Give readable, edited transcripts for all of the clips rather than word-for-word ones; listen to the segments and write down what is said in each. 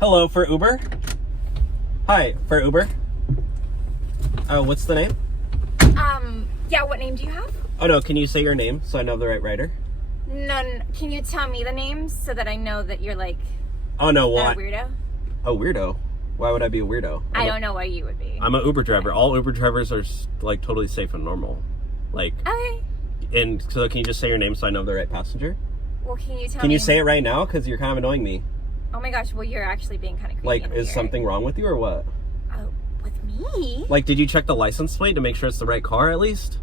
Hello, for Uber? Hi, for Uber? What's the name? Yeah, what name do you have? Oh no, can you say your name so I know the right writer? No, can you tell me the names so that I know that you're like Oh no, not what? a weirdo? A weirdo? Why would I be a weirdo? I don't know why you would be. I'm an Uber driver. All Uber drivers are like totally safe and normal. Like, Okay. and so can you just say your name so I know the right passenger? Well, can you tell me? Can you say it right now? Because you're kind of annoying me. Oh my gosh, well, you're actually being kind of creepy. Like, in is here. something wrong with you or what? Oh, with me? Like, did you check the license plate to make sure it's the right car at least?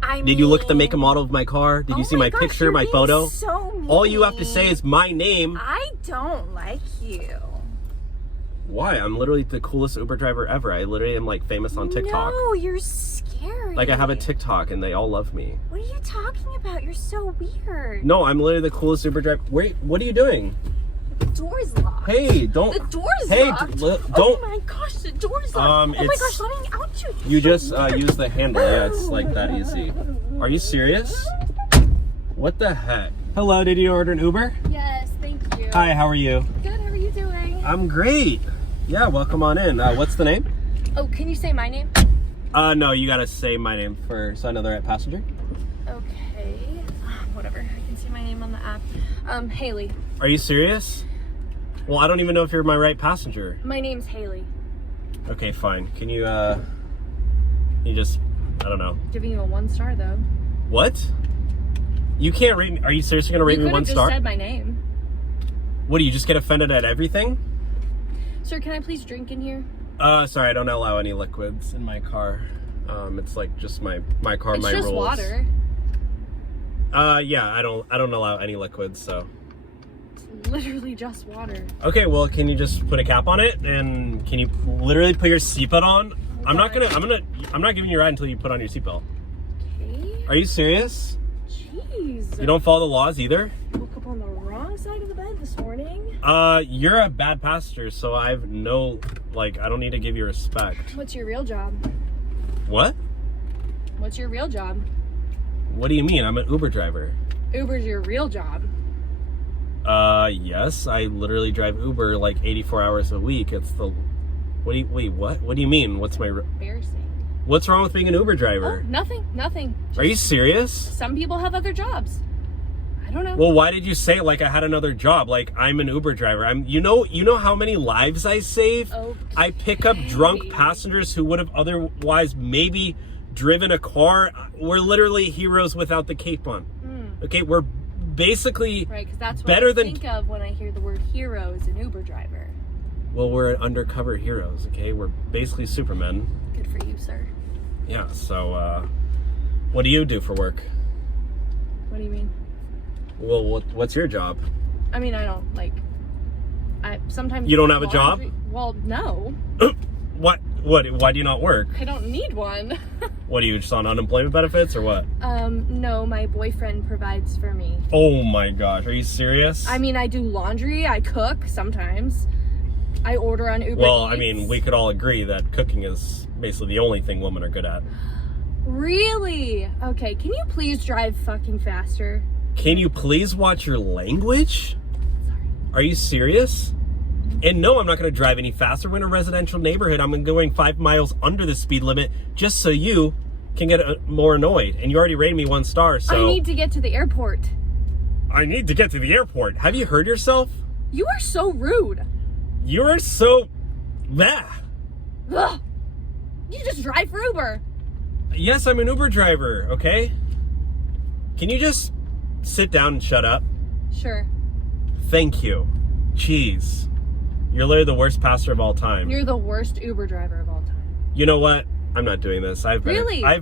I mean... Did you look at the make and model of my car? Did you see my gosh, picture, you're my being photo? So mean. All you have to say is my name. I don't like you. Why? I'm literally the coolest Uber driver ever. I literally am like famous on TikTok. No, you're scary. Like I have a TikTok and they all love me. What are you talking about? You're so weird. No, I'm literally the coolest Uber driver. Wait, what are you doing? The door's locked. Hey, don't. The door's locked. Don't. Oh my gosh, the door's locked. Oh my gosh, let me out you. You just use the handle. Yeah, it's like that easy. Are you serious? What the heck? Hello, did you order an Uber? Yes, thank you. Hi, how are you? Good, how are you doing? I'm great. Yeah, welcome on in. What's the name? Oh, can you say my name? No, you gotta say my name first so I know the right passenger. Okay. Whatever. I can see my name on the app. Haley. Are you serious? Well, I don't even know if you're my right passenger. My name's Haley. Okay, fine. Can you, you just, I don't know. Giving you a 1 star though. What? You can't rate me. Are you seriously gonna rate me 1 star? You could have just said my name. What, do you just get offended at everything? Sir, can I please drink in here? Sorry, I don't allow any liquids in my car. It's like just my car, it's my rules. just water. Yeah, I don't allow any liquids, so. It's literally just water. Okay, well, can you just put a cap on it, and can you literally put your seatbelt on? I'm not giving you a ride until you put on your seatbelt. Okay. Are you serious? Jeez. You don't follow the laws either? Woke up on the wrong side of the bed this morning. You're a bad passenger, so I have no, I don't need to give you respect. What's your real job? What? What's your real job? What do you mean? I'm an Uber driver. Uber's your real job. Yes, I literally drive Uber like 84 hours a week. It's the, wait, what? What do you mean? What's my, Embarrassing. what's wrong with being an Uber driver? Oh, nothing. Are you serious? Some people have other jobs. I don't know. Well, why did you say it like I had another job? Like I'm an Uber driver. You know how many lives I save? Okay. I pick up drunk passengers who would have otherwise maybe driven a car. We're literally heroes without the cape on. Okay, we're basically right, because that's what better I than think of when I hear the word hero as an Uber driver. Well, we're undercover heroes. Okay, we're basically Supermen. Good for you, sir. Yeah. So, what do you do for work? What do you mean? Well, what's your job? I mean, I don't I sometimes. You don't have a job? Well, no. What? Why do you not work? I don't need one. What, are you just on unemployment benefits or what? No, my boyfriend provides for me. Oh my gosh, are you serious? I mean, I do laundry, I cook sometimes. I order on Uber Well, Eats. I mean, we could all agree that cooking is basically the only thing women are good at. Really? Okay, can you please drive fucking faster? Can you please watch your language? Sorry. Are you serious? And no, I'm not going to drive any faster. We're in a residential neighborhood. I'm going 5 miles under the speed limit just so you can get more annoyed. And you already rated me 1 star, so... I need to get to the airport. I need to get to the airport. Have you heard yourself? You are so rude. You are so... Bah. Ugh. You just drive for Uber. Yes, I'm an Uber driver, okay? Can you just sit down and shut up? Sure. Thank you. Jeez. You're literally the worst passenger of all time. You're the worst Uber driver of all time. You know what? I'm not doing this. I have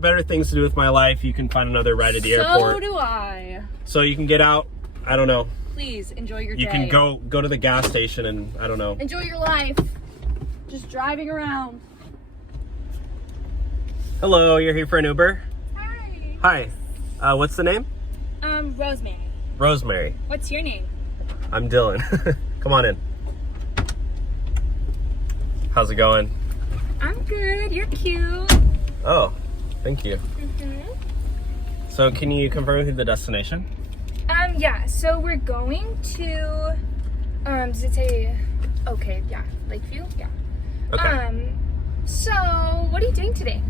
better things to do with my life. You can find another ride at the airport. So do I. So you can get out. I don't know. Please enjoy your day. You can go to the gas station and I don't know. Enjoy your life. Just driving around. Hello, you're here for an Uber? Hi. Hi. What's the name? Rosemary. Rosemary. What's your name? I'm Dylan. Come on in. How's it going? I'm good. You're cute. Oh, thank you. So can you confirm the destination? Yeah, so we're going to, does it say, okay, Lakeview. Yeah. Okay. So what are you doing today?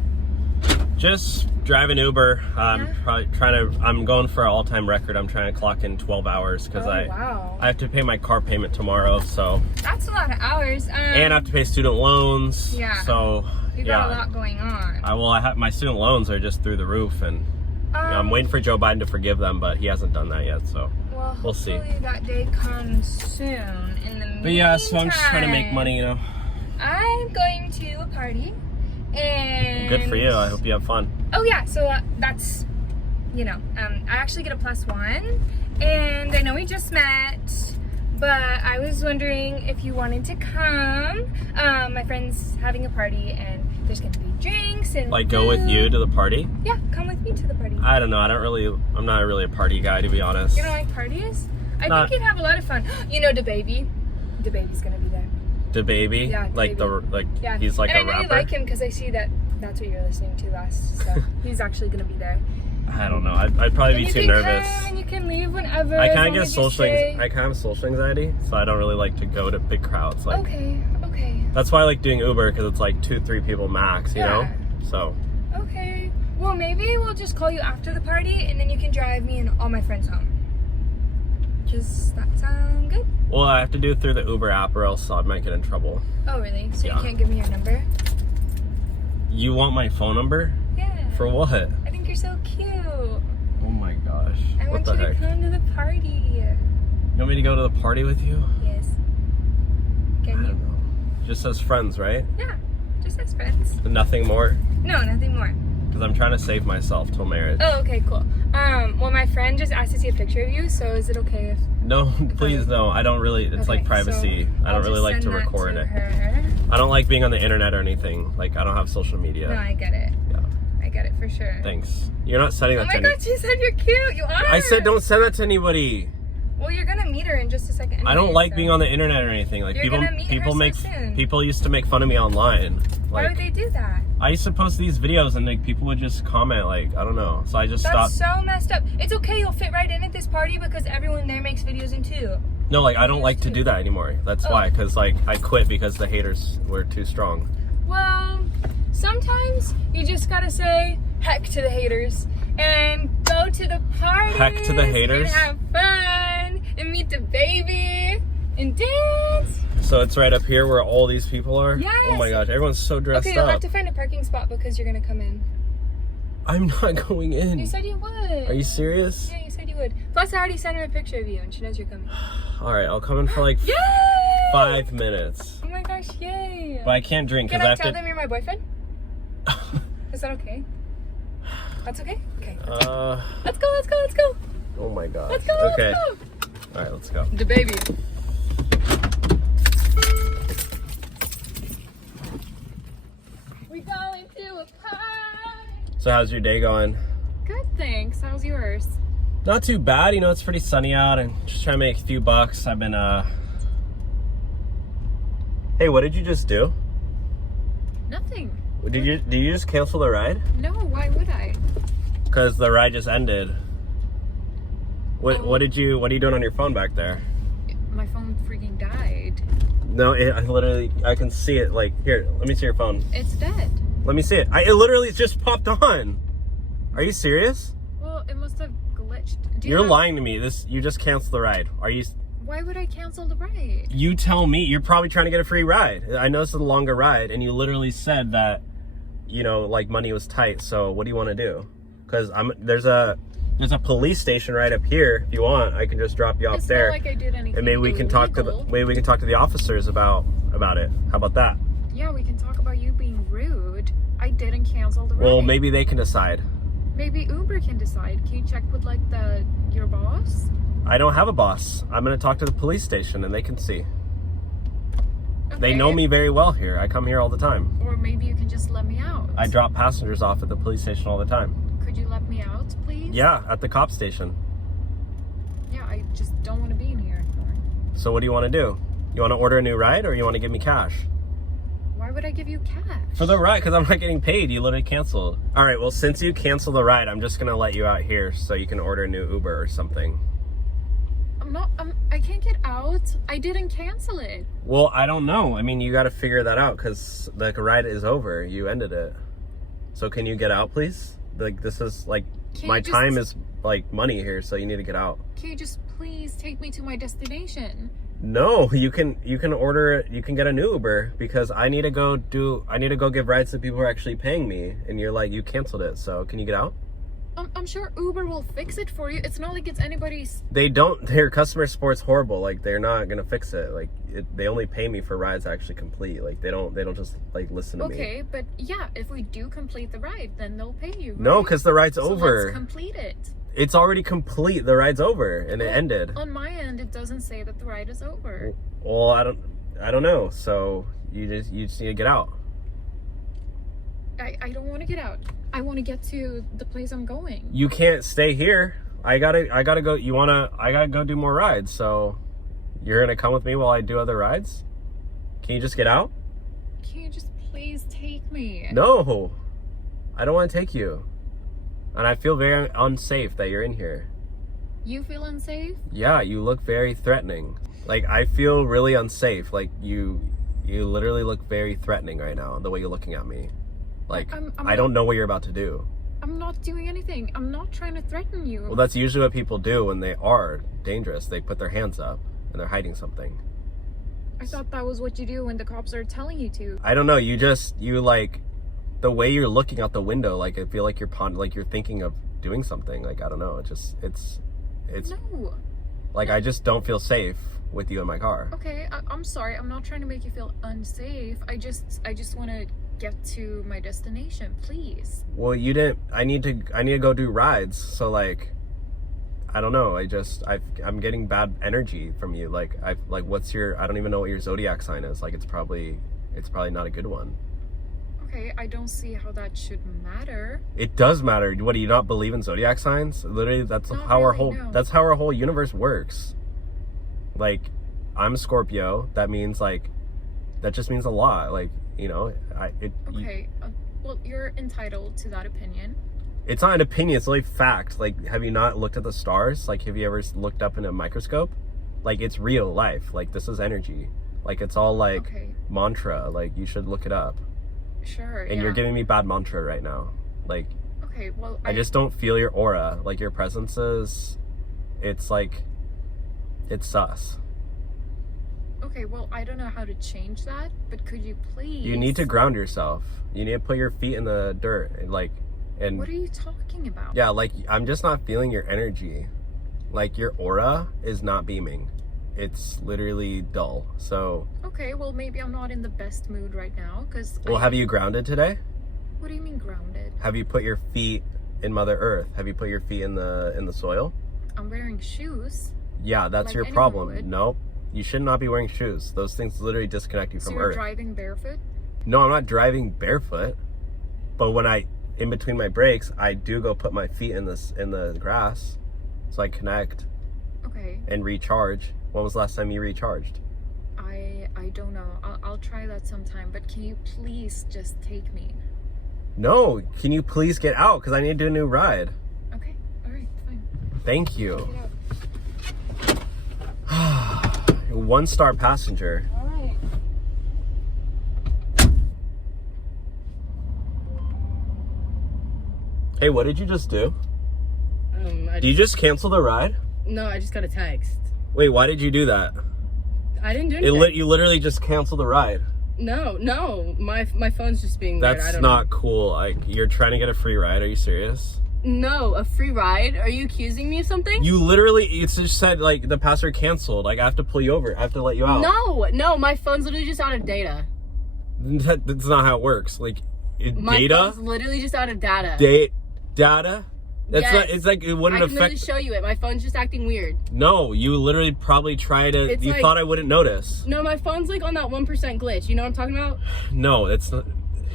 Just driving Uber. Yeah. Probably I'm going for an all-time record. I'm trying to clock in 12 hours because wow. I have to pay my car payment tomorrow. So That's a lot of hours. and I have to pay student loans. Yeah. So You got a lot going on. I have my student loans are just through the roof, and I'm waiting for Joe Biden to forgive them, but he hasn't done that yet. So well, we'll see. Hopefully that day comes soon. In the But yeah, so I'm just trying to make money, I'm going to a party, and Good for you. I hope you have fun. Oh yeah, so that's, I actually get a +1, and I know we just met, but I was wondering if you wanted to come. My friend's having a party, and there's gonna be drinks and Like go with you to the party? Yeah, come with me to the party. I don't know. I'm not really a party guy, to be honest. You don't like parties? I think you'd have a lot of fun. DaBaby. DaBaby's gonna be there. DaBaby? Yeah, yeah. He's like and a I know rapper. you like him because I see that's what you're listening to last. So he's actually gonna be there. I don't know. I'd probably be too nervous. Come and you can leave whenever. I kind of get social. I kind of social anxiety, so I don't really like to go to big crowds. Like, okay. That's why I like doing Uber, because it's like 2-3 people max. You know. So. Okay. Well, maybe we'll just call you after the party, and then you can drive me and all my friends home. Does that sound good? Well, I have to do it through the Uber app, or else I might get in trouble. Oh, really? So you can't give me your number? You want my phone number? Yeah. For what? I think you're so cute. Oh my gosh. I What want the you to heck? come to the party. You want me to go to the party with you? Yes. I Can don't you? know. Just as friends, right? Yeah. Just as friends. Nothing more? No, nothing more. Because I'm trying to save myself till marriage. Oh, okay, cool. Well, my friend just asked to see a picture of you, so is it okay if... No, please no. I don't really, it's like privacy. So I don't really like to record it. I don't like being on the internet or anything. Like, I don't have social media. No, I get it. Yeah. I get it for sure. Thanks. You're not sending that to Oh my anybody. gosh, you said you're cute. You are. I said don't send that to anybody. Well, you're gonna meet her in just a second. Anyway, I don't like being on the internet or anything. Like, You're people gonna meet her so soon. people used to make fun of me online. Why Like, would they do that? I used to post these videos and like people would just comment, like, I don't know. So I just That's stopped. so messed up. It's okay, you'll fit right in at this party because everyone there makes videos in too. No, like, I don't like to do that anymore. That's why, because like I quit because the haters were too strong. Well, sometimes you just gotta say heck to the haters and go to the party. Heck to the haters? And have fun and meet the baby and dance. So it's right up here where all these people are? Yes. Oh my gosh, everyone's so dressed Okay, you'll up. have to find a parking spot because you're gonna come in. I'm not going in. You said you would. Are you serious? Yeah, you said you would. Plus, I already sent her a picture of you and she knows you're coming. Alright, I'll come in for like Yay! 5 minutes. Oh my gosh, yay! But I can't drink Can because I I have tell to... them you're my boyfriend? Is that okay? That's okay? Okay. Let's go, let's go, let's go! Oh my gosh. Let's go, Okay. let's go! Alright, let's go. The baby. We going to a party! So how's your day going? Good, thanks. How's yours? Not too bad, you know, it's pretty sunny out and just trying to make a few bucks. I've been, Hey, what did you just do? Nothing. Did you just cancel the ride? No, why would I? Because the ride just ended. What are you doing on your phone back there? My phone freaking died. No, I can see it. Like, here, let me see your phone. It's dead. Let me see it. It literally just popped on. Are you serious? Well, it must have glitched. You're lying to me. You just canceled the ride. Are you? Why would I cancel the ride? You tell me. You're probably trying to get a free ride. I know this is a longer ride, and you literally said that, you know, like money was tight. So what do you want to do? Because there's a police station right up here. If you want, I can just drop you off there. It's not like I did anything and maybe we can talk to the officers about it. How about that? Yeah, we can talk about you being rude. I didn't cancel the ride. Well, maybe they can decide. Maybe Uber can decide. Can you check with like your boss? I don't have a boss. I'm gonna talk to the police station and they can see. Okay. They know me very well here. I come here all the time. Or maybe you can just let me out. I drop passengers off at the police station all the time. Could you let me out, please? Yeah, at the cop station. Yeah, I just don't want to be in here anymore. So what do you want to do? You want to order a new ride or you want to give me cash? Why would I give you cash? For the ride, because I'm not getting paid. You literally canceled. All right, well, since you canceled the ride, I'm just going to let you out here so you can order a new Uber or something. I can't get out. I didn't cancel it. Well, I don't know. I mean, you got to figure that out because the ride is over. You ended it. So can you get out, please? Like, this is like, my time is like money here, so you need to get out. Can you just please take me to my destination? No, you can order it. You can get an Uber because I need to go give rides to people who are actually paying me. And you're like, you canceled it. So can you get out? I'm sure Uber will fix it for you. It's not like it's anybody's. They don't. Their customer support's horrible. Like, they're not gonna fix it. Like, they only pay me for rides actually complete. Like, they don't just like listen to me. Okay, but yeah, if we do complete the ride, then they'll pay you. Right? No, because the ride's over. Let's complete it. It's already complete. The ride's over and it ended. On my end, it doesn't say that the ride is over. Well, I don't know. So you just need to get out. I don't want to get out. I want to get to the place I'm going. You can't stay here. I gotta go. I gotta go do more rides. So you're gonna come with me while I do other rides? Can you just get out? Can you just please take me? No, I don't want to take you. And I feel very unsafe that you're in here. You feel unsafe? Yeah, you look very threatening. Like, I feel really unsafe. Like, you literally look very threatening right now, the way you're looking at me. Like, I don't know what you're about to do. I'm not doing anything. I'm not trying to threaten you. Well, that's usually what people do when they are dangerous. They put their hands up and they're hiding something. I thought that was what you do when the cops are telling you to. I don't know. You like, the way you're looking out the window, like, I feel like you're thinking of doing something. Like, I don't know. It's No. like, I just don't feel safe with you in my car. Okay, I'm sorry. I'm not trying to make you feel unsafe. I just want to get to my destination, please. Well, you didn't. I need to go do rides. So, like, I don't know. I'm getting bad energy from you. Like, I don't even know what your zodiac sign is. Like, it's probably not a good one. Okay, I don't see how that should matter. It does matter. What, do you not believe in zodiac signs? Literally, that's Not how really, no. that's how our whole universe works. Like, I'm a Scorpio. That means, like, that just means a lot. Like, you know, Okay, well, you're entitled to that opinion. It's not an opinion. It's really fact. Like, have you not looked at the stars? Like, have you ever looked up in a microscope? Like, it's real life. Like, this is energy. Like, it's all like mantra. Like, you should look it up. Sure. And you're giving me bad mantra right now. Like, okay, well, I just don't feel your aura. Like, your presence is, it's like, it's sus. Okay, well, I don't know how to change that, but could you please? You need to ground yourself. You need to put your feet in the dirt. And, like, and what are you talking about? yeah, like, I'm just not feeling your energy. Like, your aura is not beaming. It's literally dull. So Okay, well, maybe I'm not in the best mood right now, because well, have you grounded today? What do you mean grounded? Have you put your feet in Mother Earth? Have you put your feet in the soil? I'm wearing shoes. Yeah, that's Like your anyone problem. would. Nope. You should not be wearing shoes. Those things literally disconnect you So from you're Earth. driving barefoot? No, I'm not driving barefoot. But when in between my breaks, I do go put my feet in the grass, so I connect Okay. and recharge. When was the last time you recharged? I don't know. I'll try that sometime, but can you please just take me? No, can you please get out? Because I need to do a new ride. Okay, all right, fine. Thank you. Get out. 1-star passenger. All right. Hey, what did you just do? Did You just cancel the ride? No, I just got a text. Wait, why did you do that? I didn't do anything. You literally just canceled the ride. No, my phone's just being weird. I That's don't not cool. Like, you're trying to get a free ride. Are you serious? know. No, a free ride? Are you accusing me of something? You literally, it's just said, like, the passenger canceled. Like, I have to pull you over. I have to let you out. No, my phone's literally just out of data. That's not how it works. Like, My data? phone's literally just out of data. Data? That's Yes. not, it's like, it wouldn't I can literally affect. show you it. My phone's just acting weird. No, you literally probably tried to, It's you like- thought I wouldn't notice. No, my phone's like on that 1% glitch. You know what I'm talking about? No, it's not.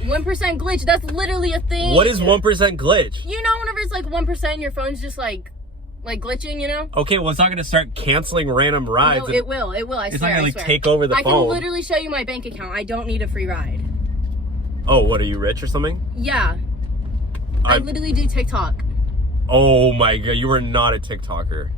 1% glitch, that's literally a thing. What is 1% glitch? You know whenever it's like 1%, your phone's just like glitching, you know? Okay, well, it's not going to start canceling random rides. No, it will, I It's swear, not going I to, like, swear. take over the I phone. can literally show you my bank account. I don't need a free ride. Oh, what, are you rich or something? Yeah. I literally do TikTok. Oh my god, you are not a TikToker.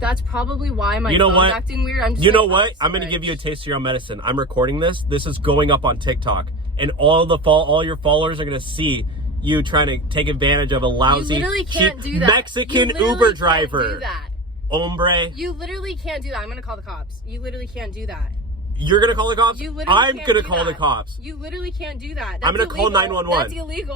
That's probably why my You know phone's what? acting weird. I'm just You know like, what? oh, I'm gonna sorry. give you a taste of your own medicine. I'm recording this. This is going up on TikTok, and all your followers are gonna see you trying to take advantage of a lousy, You literally can't cheap do that. Mexican You literally Uber can't driver. do that. Hombre. You literally can't do that. I'm gonna call the cops. You literally can't do that. You're gonna call the cops? You literally I'm can't gonna do call the that. cops. You literally can't do that. That's I'm gonna call illegal. 911. That's illegal.